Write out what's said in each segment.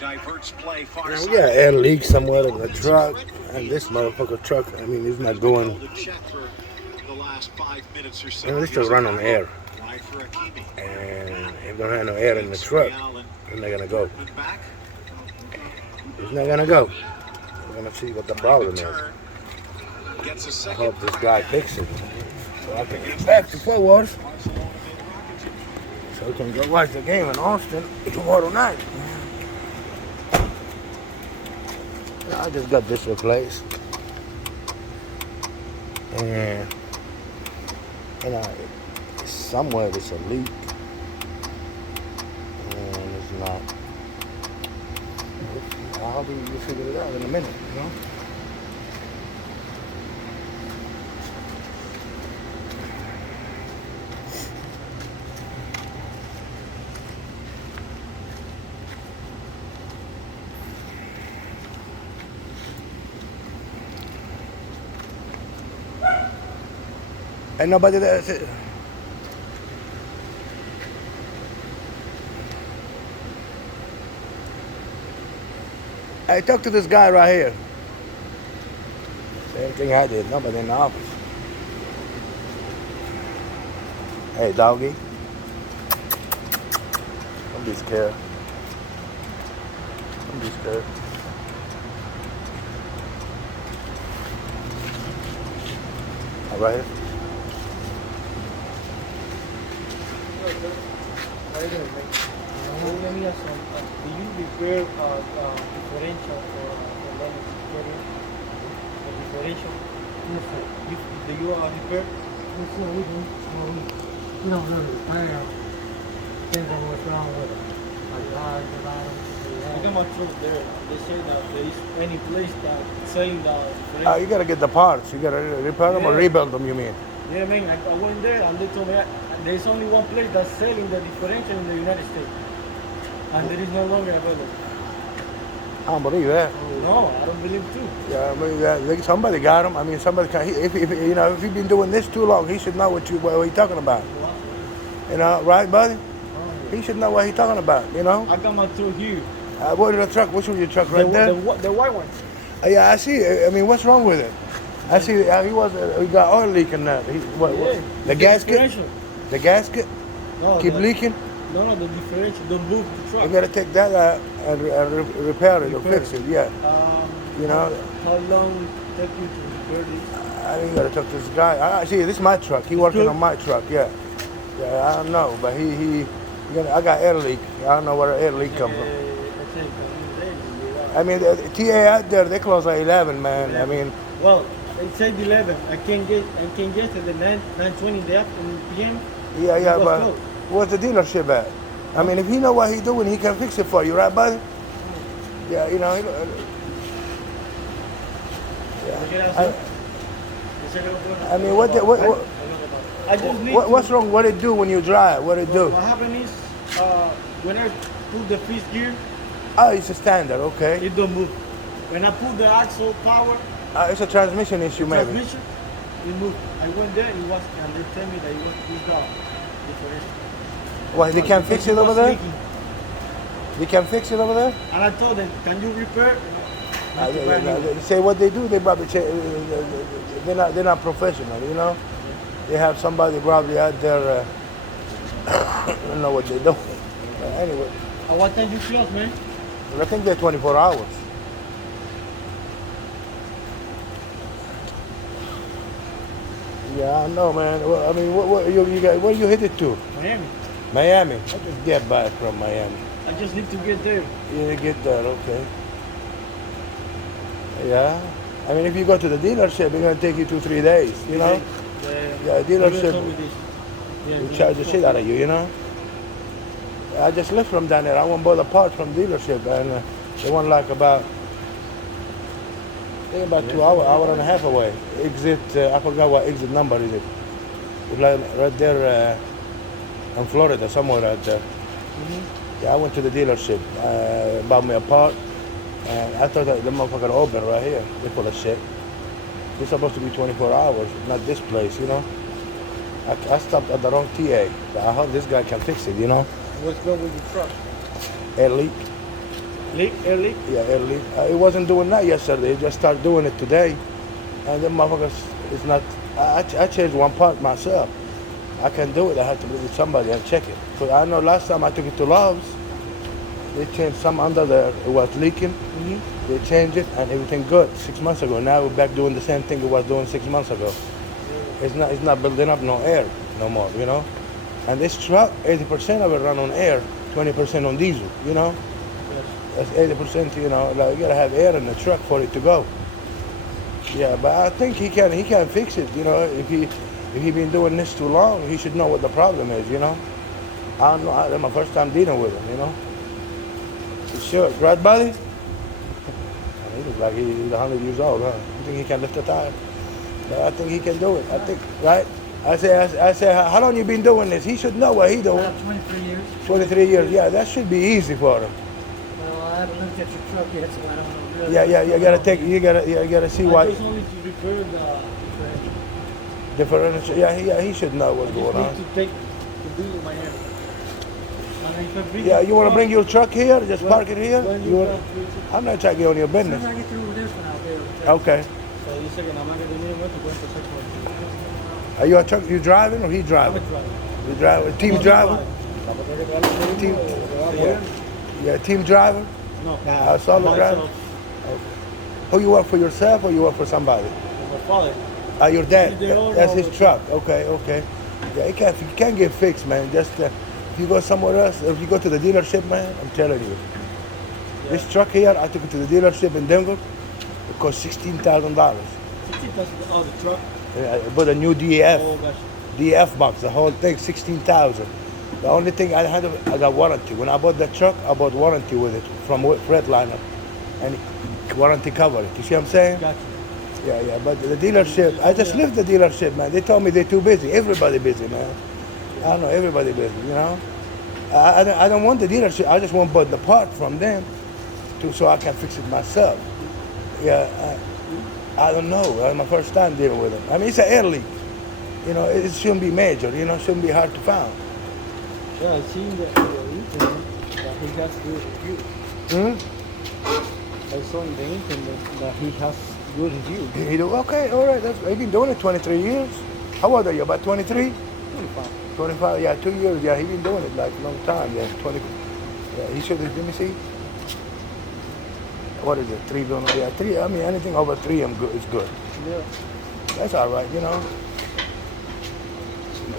Diverts play far Now we got air leak somewhere in the truck, and this motherfucker truck, I mean, he's not going. You know, this truck run on air, and if they don't have no air in the truck, it's not gonna go. It's not gonna go. We're gonna see what the problem is. I hope this guy fixes it, so I can get back to Fort Worth, so we can go watch the game in Austin tomorrow night. I just got this replaced, and somewhere there's a leak, and it's not. I'll be figure it out in a minute, you know. Ain't nobody there. Hey, talk to this guy right here. Same thing I did. Nobody in the office. Hey, doggy. Don't be scared. Don't be scared. All right. Let me ask do you repair differential for electric carrier? The differential? Yes, sir. Do you repair? Yes, sir, we do. We don't really repair. Depends on what's wrong with it. Like the bottom. I got my truck there. They say that there is any place that selling the differential. You gotta get the parts. You gotta repair them or rebuild them, you mean? Yeah, man. I went there and they told me there's only one place that's selling the differential in the United States. And there is no longer available. I don't believe that. No, I don't believe too. Yeah, I mean, somebody got him. I mean, somebody can. If you know, if he's been doing this too long, he should know what he's talking about. You know, right, buddy? He should know what he's talking about. You know. I got my truck here. What is the truck? Which one's your truck right there? The white one. Yeah, I see. I mean, what's wrong with it? I see. He got oil leak in that. What, the gasket? The gasket? No, keep leaking? No, the differential. Don't move the truck. You gotta take that out and repair it or fix it. Yeah. You know. How long will it take you to repair this? I think you gotta talk to this guy. I see. This is my truck. He working on my truck. Yeah. Yeah. I don't know, but I got air leak. I don't know where the air leak come from. I mean, the TA out there, they close at 11, man. 11. I mean. Well, it said 11. I can get to the 9:20 in the afternoon PM. Yeah, but where's the dealership at? I mean, if he know what he's doing, he can fix it for you, right, buddy? Yeah, you know. I mean, what's wrong? What it do when you drive? What it do? What happened is, when I put the fifth gear. Oh, it's a standard, okay. It don't move. When I put the axle power. It's a transmission issue, maybe. Transmission, it moved. I went there, and they tell me that it was pushed out. Well, they can't fix it over there? They can fix it over there? And I told them, can you repair? They say what they do, they probably they're not professional, you know? They have somebody probably out there, I don't know what they do. Anyway. What time you close, man? I think they're 24 hours. Yeah, I know, man. Well, I mean, where you headed to? Miami. Miami? I just get back from Miami. I just need to get there. You get there, okay. Yeah. I mean, if you go to the dealership, it's going to take you 2-3 days, you know? The dealership will charge the shit out of you, you know? I just left from down there. I won't buy the parts from dealership, and they want like about 2 hour and a half away. Exit, I forgot what exit number is it. It's like right there in Florida, somewhere out there. Yeah, I went to the dealership, bought me a part, and I thought that the motherfucker open right here. They full of shit. It's supposed to be 24 hours, not this place, you know. I stopped at the wrong TA, but I hope this guy can fix it, you know. What's wrong with the truck? Air leak. Leak, air leak. Yeah, air leak. It wasn't doing that yesterday. It just started doing it today. And the motherfuckers is not. I changed one part myself. I can do it. I have to bring it somebody and check it. But I know last time I took it to Love's, they changed some under there. It was leaking. Mm-hmm. They changed it and everything good 6 months ago. Now we're back doing the same thing it was doing 6 months ago. It's not building up no air no more, you know. And this truck, 80% of it run on air, 20% on diesel, you know. Yes. That's 80%, you know. Like you gotta have air in the truck for it to go. Yeah, but I think he can fix it, you know. If he been doing this too long, he should know what the problem is, you know. I don't know. That's my first time dealing with him, you know. He should, right, buddy? He looks like he's 100 years old, huh? You think he can lift a tire? But I think he can do it. I think, right? I say, how long you been doing this? He should know what he doing. 23 years. 23 years. Yeah, that should be easy for him. Well, I haven't looked at your truck yet, so I don't know. Really. Yeah. You gotta see I why. just only to repair the Differential. Yeah, he should know what's I going just on. need to take the bill in my hand. And if I bring Yeah, the you wanna truck, bring your truck here? Just when- park it here? when You you wanna, come to- I'm not trying to get on your As soon business. as I get through with this one, I'll be able to. Okay. So dice que nada más que tenía un momento puede empezar con Are you a truck? You driving or he el driving? drive. You driving? Team driver? Team. Yeah. Yeah, team driver. No, solo driver? myself, Who you work for yourself or you work for somebody? my father. Your dad. They all That's know his the truck. Okay. Yeah, it can't get fixed, man. Just if you go somewhere else, if you go to the dealership, man, I'm telling you. This truck here, I took it to the dealership in Denver. It cost $16,000. 60,000. Oh, the truck. I bought a new DF. Oh gosh. DF box, the whole thing, 16,000. The only thing I got warranty. When I bought that truck, I bought warranty with it from Freightliner, and warranty covered it. You see what I'm saying? Gotcha. Yeah. But the dealership, I just left the dealership, man. They told me they're too busy. Everybody busy, man. I don't know, everybody busy, you know. I don't want the dealership. I just want but the part from them, so I can fix it myself. Yeah. I don't know. That's my first time dealing with them. I mean, it's an air leak. You know, it shouldn't be major. You know, it shouldn't be hard to find. Yeah, I seen the internet that he has good reviews. I saw in the internet that he has good reviews. He do okay. All right. He's been doing it 23 years. How old are you? About 23? 25. 25. Yeah, 2 years. Yeah, he's been doing it like a long time. Yeah, 20. Yeah, he should. Let me see. What is it? 3 billion? Yeah, 3. I mean, anything over 3, I'm good. It's good. Yeah. That's all right. You know.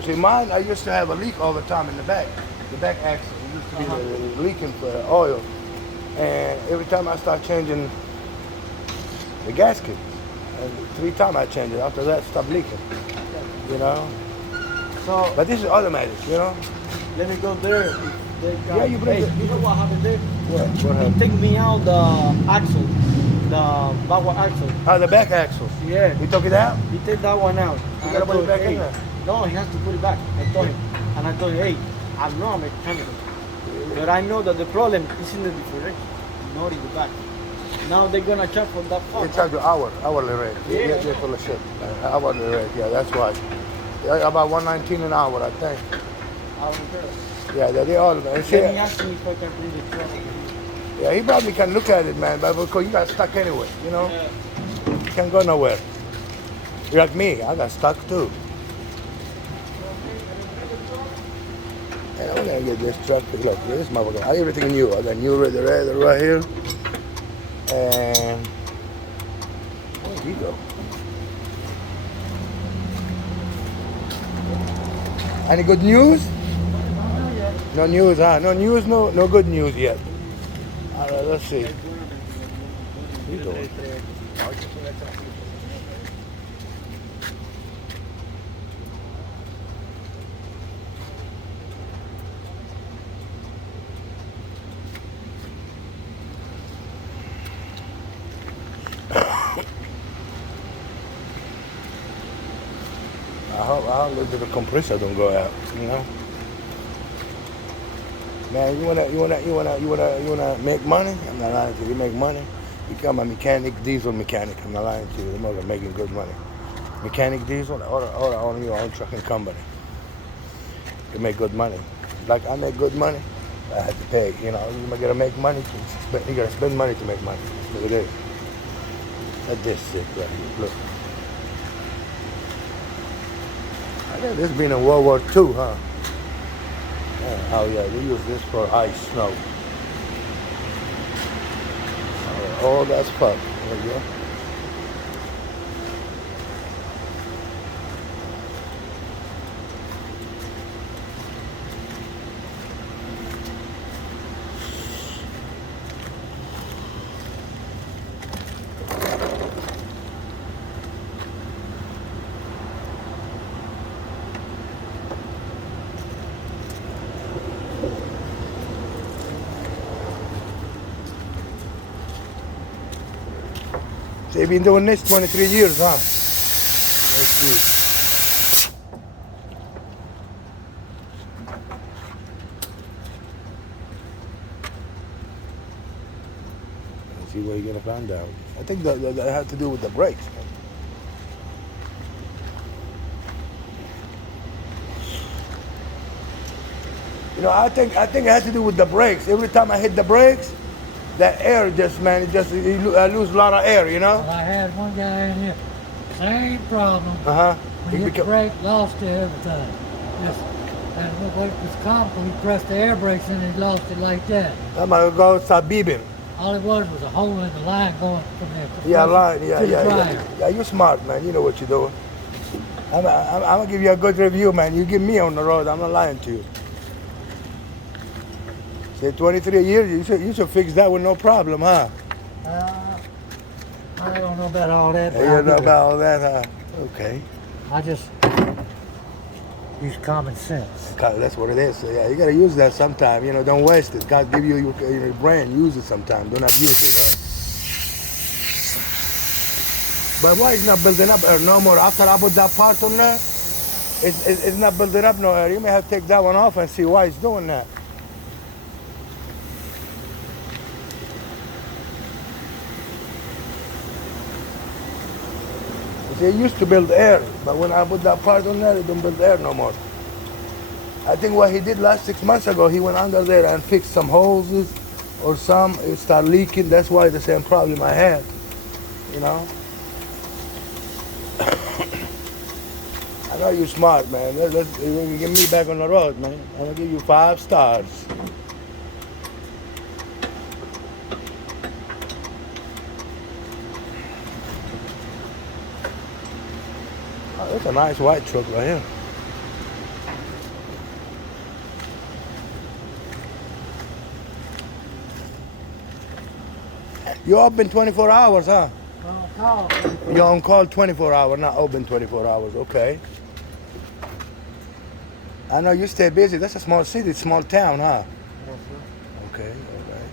See, mine, I used to have a leak all the time in the back axle. It used to be leaking for oil. And every time I start changing the gasket, and 3 times I changed it. After that, it stopped leaking. You know? So But this is automatic, you know? let me go there. They got, Yeah, you bring hey, it. you know what happened there? What He happened? take me out the axle, the backward axle. Oh, the back axle. Yeah. You took it out? He take that one out. You And gotta I put it told back him, in there. No, he has to put it back. I told him. And I told him, hey, I'm not a mechanic. But I know that the problem is in the differential, not in the back. Now they're gonna charge for that They part. charge you hourly rate. Yeah. They're full of shit. Hourly rate, yeah, that's why. Yeah, about 119 an hour, I think. I don't care. Yeah, they all. Then he asked me if I can bring the truck over here. Yeah, he probably can look at it, man, but because you got stuck anyway, you know? Yeah. You can't go nowhere. You're like me, I got stuck too. And I'm gonna get this truck. Look, this motherfucker. I got everything new. I got new radiator right here. And where'd he go? Any good news? No news, huh? No news, no good news yet. All right, let's see. What you doing? I hope the compressor don't go out, you know. Man, you wanna make money? I'm not lying to you. You make money. Become a mechanic, diesel mechanic. I'm not lying to you. They're not making good money. Mechanic diesel or own your own trucking company. You make good money. Like I make good money. I had to pay. You know, you're gonna make money. You gotta spend money to make money. Look at this. At this shit right here. Look. I think this been in World War II, huh? Oh yeah, we use this for ice, snow. Oh, that's fuck. There you go. They've been doing this 23 years, huh? Let's see. Let's see what you're gonna find out. I think that had to do with the brakes. You know, I think it has to do with the brakes. Every time I hit the brakes, that air just, man, I lose a lot of air, you know? Well, I had one guy in here, same problem. Uh-huh. When he hit the brake, lost everything. Just, and what was comical, he pressed the air brakes in and he lost it like that. I'm gonna go start beeping. All it was a hole in the line going from there. Yeah, line, yeah, to the yeah, dryer. yeah. Yeah, you're smart, man. You know what you're doing. I'm gonna give you a good review, man. You give me on the road, I'm not lying to you. Say 23 years, you should fix that with no problem, huh? I don't know about all that. You don't know about all that, huh? Okay. I just use common sense. That's what it is. So, yeah, you gotta use that sometime. You know, don't waste it. God give you your brain. Use it sometime. Don't abuse it, huh? But why is not building up air no more? After I put that part on there, it's not building up no air. You may have to take that one off and see why it's doing that. They used to build air, but when I put that part on there, it don't build air no more. I think what he did last 6 months ago, he went under there and fixed some hoses or it started leaking. That's why the same problem I had, you know? I know you're smart, man. You get me back on the road, man. I'm gonna give you 5 stars. Oh, that's a nice white truck right here. You're open 24 hours, huh? On call. You're on call 24 hours, not open 24 hours. Okay. I know you stay busy. That's a small city, small town, huh? Yes, sir. Okay, all right.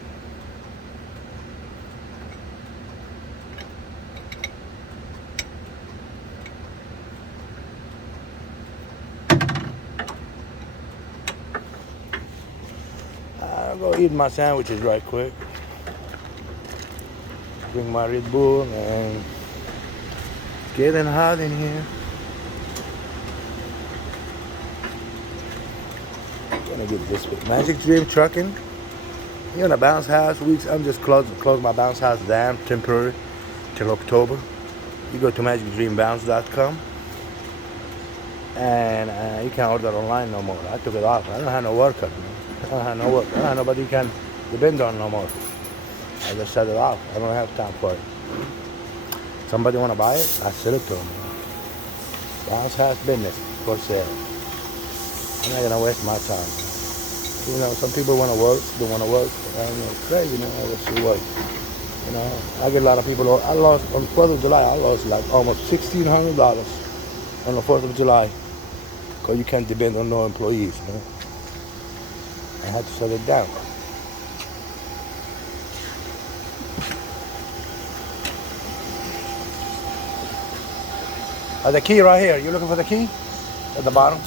I'll go eat my sandwiches right quick. Drink my Red Bull and it's getting hot in here. I'm gonna get this bit. Magic Dream Trucking. You're in a bounce house weeks. I'm just close my bounce house down temporary till October. You go to magicdreambounce.com and you can't order online no more. I took it off. I don't have no worker. I don't have no work. I don't have nobody you can depend on no more. I just shut it off. I don't have time for it. Somebody want to buy it? I sell it to them. Bounce house business for sale. I'm not gonna waste my time. You know, some people want to work. They want to work. I don't know, it's crazy. You know, let's see what. You know, I get a lot of people. I lost on 4th of July. I lost like almost $1,600 on the 4th of July because you can't depend on no employees. You know, I had to shut it down. The key right here. You looking for the key? At the bottom?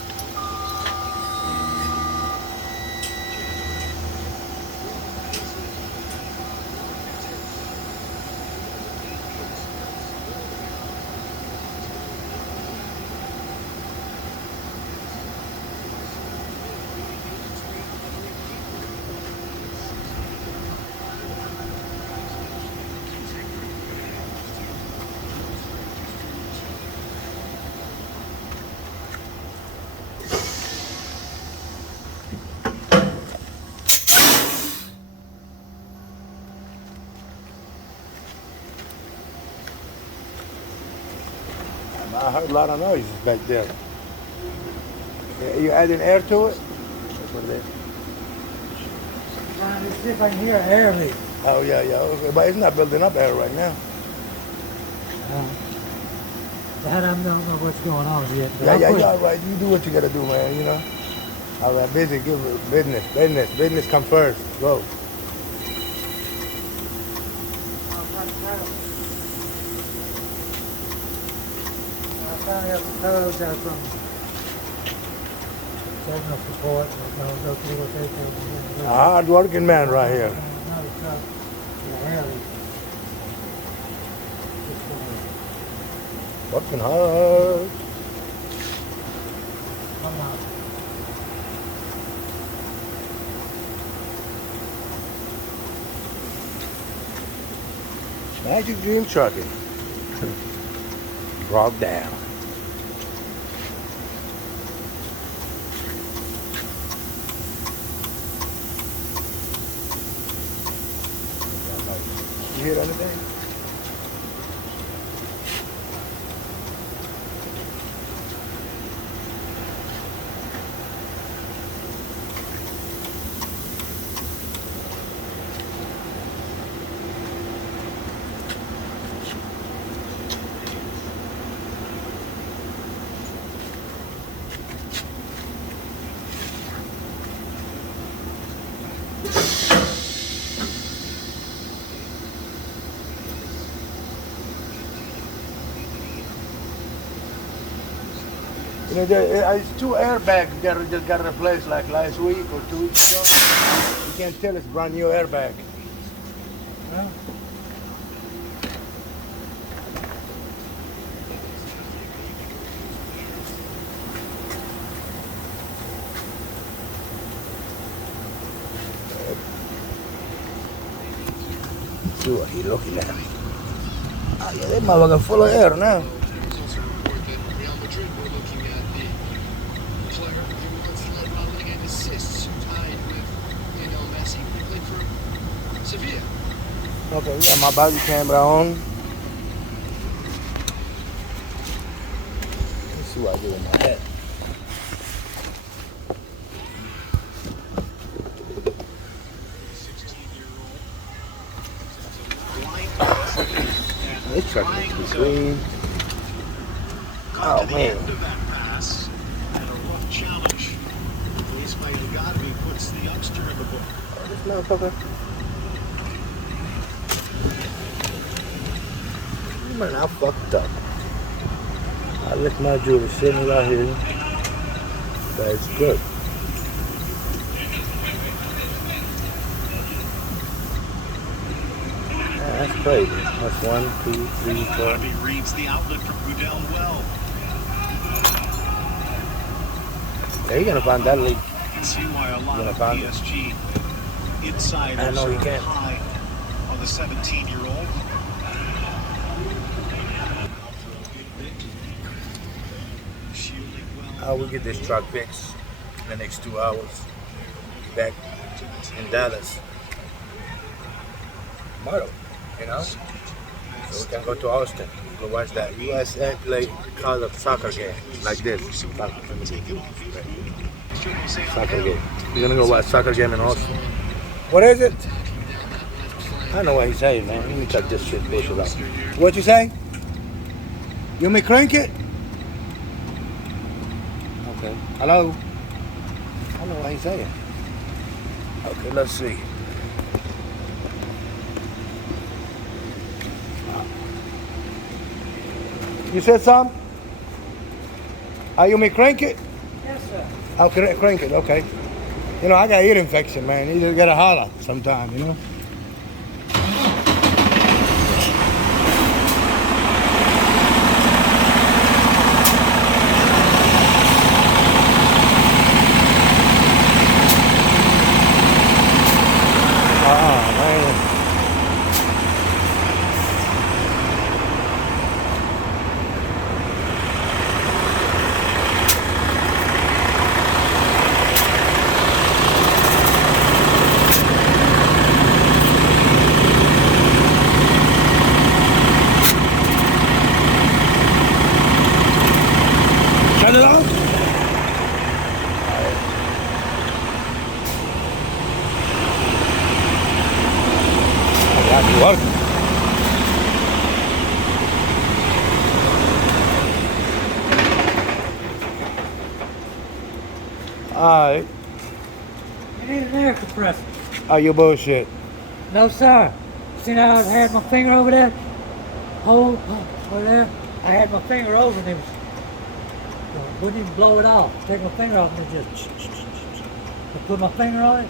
I heard a lot of noises back there. You adding air to it? That's what it is. Trying to see if I can hear an air leak. Oh yeah, yeah. Okay. But it's not building up air right now. That I don't know what's going on yet. Yeah, yeah, yeah. All right. You do what you gotta do, man. You know. All right, busy. Give it business come first. Go. I finally have to close that from signal support. I'll go through what they think. A hard working man right here. Another truck, the air leak. Working hard. Come on. Magic Dream Trucking. Broke down. You hear anything? You know, it's two airbags that just got replaced like last week or 2 weeks ago. You can tell it's brand new airbag. Well, See what he's looking at. Oh yeah, that motherfucker full of air now. Okay, we got my body camera on. Let's see what I do in my head. This truck needs to be clean. Oh man. This motherfucker. Man, I fucked up. I left my jewelry sitting right here. That's good. That's crazy. That's 1, 2, 3, 4. Reads the outlet from Goodell well. Yeah, you're gonna find that leak. You can see why a lot Gonna of find PSG insiders I know you are can. high on the 17-year-old. I will get this truck fixed in the next 2 hours. Back in Dallas. Tomorrow, you know? So we can go to Austin. Go watch that USA play color soccer game. Like this. Soccer game. We're gonna go watch soccer game in Austin. What is it? I know what he's saying, man. Let me cut this shit bullshit out. What you say? You want me crank it? Okay. Hello? I don't know what he's saying. Okay, let's see. You said something? You want me crank it? yes, sir. I'll crank it, okay. You know, I got ear infection, man. You just gotta holler sometime, you know? work. Alright. You need an air compressor. Oh, you bullshit. No, sir. See how I had my finger over there? Hold over there. I had my finger over and it was, wouldn't even blow it off. Take my finger off and it just, I put my finger on it.